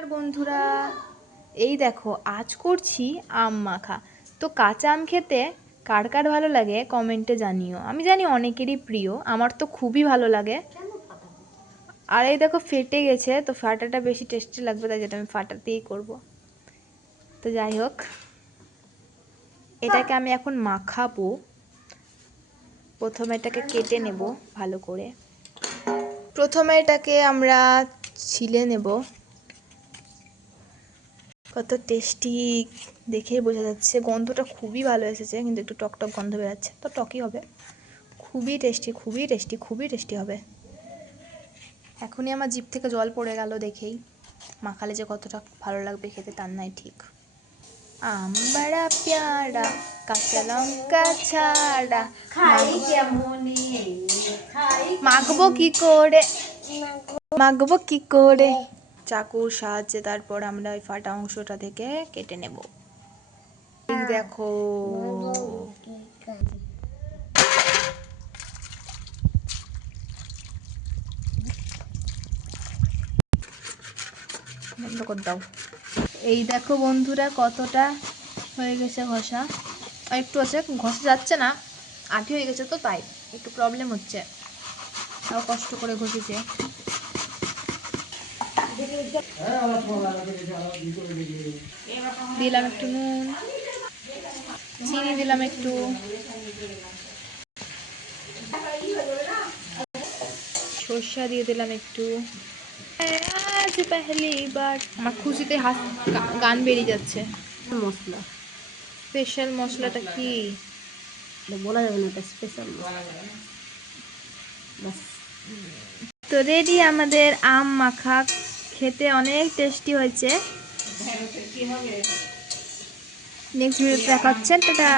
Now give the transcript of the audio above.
নমস্কার বন্ধুরা, এই দেখো আজ করছি আম মাখা। তো কাঁচা আম খেতে কার কার ভালো লাগে কমেন্টে জানিও। আমি জানি অনেকেরই প্রিয়, আমার তো খুবই ভালো লাগে। আর এই দেখো ফেটে গেছে, তো ফাটাটা বেশি টেস্টি লাগবে, তাই যেটা আমি ফাটাতেই করব। তো যাই হোক, এটাকে আমি এখন মাখাবো। প্রথমে এটাকে কেটে নেব ভালো করে। প্রথমে এটাকে আমরা ছিলে নেব। কত টেস্টি দেখেই বোঝা যাচ্ছে, গন্ধটা খুবই ভালো এসেছে, কিন্তু একটু টক টক গন্ধ বেরোচ্ছে, তো টকই হবে। খুবই টেস্টি, খুবই টেস্টি, খুবই টেস্টি হবে। এখনই আমার জিভ থেকে জল পড়ে গেল দেখেই। মাখালে যে কতটা ভালো লাগবে খেতে তার নাই ঠিক। আম বাড়া পেয়ারা, কাঁচা লঙ্কা ছাড়া, মাখবো কি করে, মাখবো কি করে। চাকুর সাহায্যে তারপর আমরা ওই ফাটা অংশটা থেকে কেটে নেব। এই দেখো, বন্ধ করে দাও। এই দেখো বন্ধুরা, কতটা হয়ে গেছে ঘষা। আর একটু আছে, ঘষা যাচ্ছে না, আঠি হয়ে গেছে, তো তাই একটু প্রবলেম হচ্ছে। তাও কষ্ট করে ঘষেছে। দিলাম একটু নুন, চিনি দিলাম একটু, সর্ষা দিয়ে দিলাম একটু। আজ পেহলি বার, আমার খুশিতে গান বেরিয়ে যাচ্ছে। মশলা, স্পেশাল মশলাটা কি বলা যাবে না, এটা স্পেশাল বাস। তো রেডি আমাদের আম মাখা, খেতে অনেক টেস্টি হয়েছে। নেক্সট ভিডিওতে দেখা হচ্ছে, টাটা।